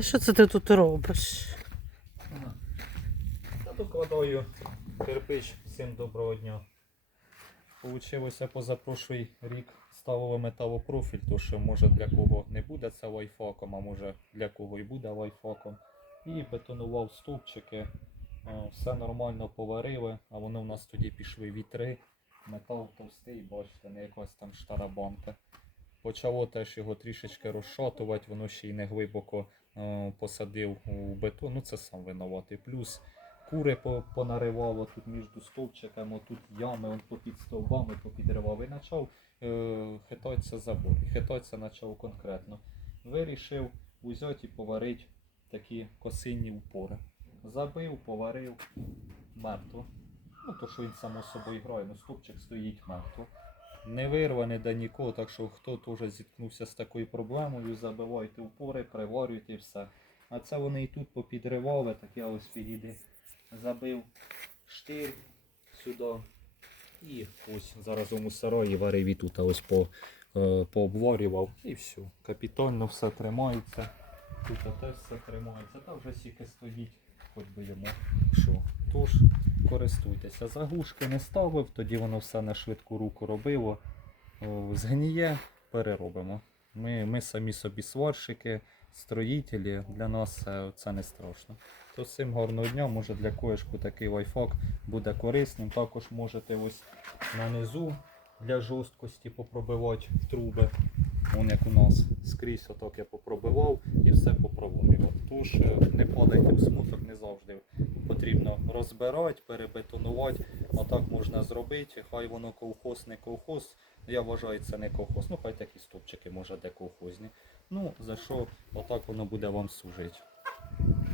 А що це ти тут робиш? Та докладаю кирпич. Всім доброго дня. Получилося позапрошлий рік ставили металопрофіль, то що може для кого не буде це лайфаком, а може для кого і буде лайфаком. І бетонував стовпчики. Е, Все нормально поварили, а вони у нас тоді пішли вітри. Метал товстий, бачите, не якась там штарабанка. Почало теж його трішечки розшатувати, воно ще й не глибоко посадив у бетон. Ну це сам винуватий. Плюс кури понаривало тут між стовпчиками, тут ями, он попід стовбами попідривав і почав е, хитатися забор. І Хитатися почав конкретно. Вирішив взяти і поварити такі косинні упори. Забив, поварив, мертво. Ну, то що він само собою грає, ну стовпчик стоїть мертво. Не вирване до нікого, так що хто теж зіткнувся з такою проблемою, забивайте упори, приварюйте і все. А це вони і тут попідривали, так я ось підійди. Забив штир сюди. І ось зараз у мусорої варив і тут ось по, е, пообварював. І все. Капітально все тримається. Тут теж все тримається. Та вже сіки стоїть, хоч би йому що. Тож користуйтеся. Заглушки не ставив, тоді воно все на швидку руку робило. Згніє, переробимо. Ми, ми самі собі сварщики, строїтелі, для нас це не страшно. То всім гарного дня, може для коєшку такий лайфхак буде корисним. Також можете ось нанизу для жорсткості попробивати труби. Вон як у нас скрізь отак я попробивав і все попроварював. Тож е, не падайте в смуток, не завжди потрібно розбирати, перебетонувати. А так можна зробити. Хай воно колхоз, не колхоз. Я вважаю, це не колхоз. Ну хай такі стопчики, може де колхозні. Ну, за що отак воно буде вам служити.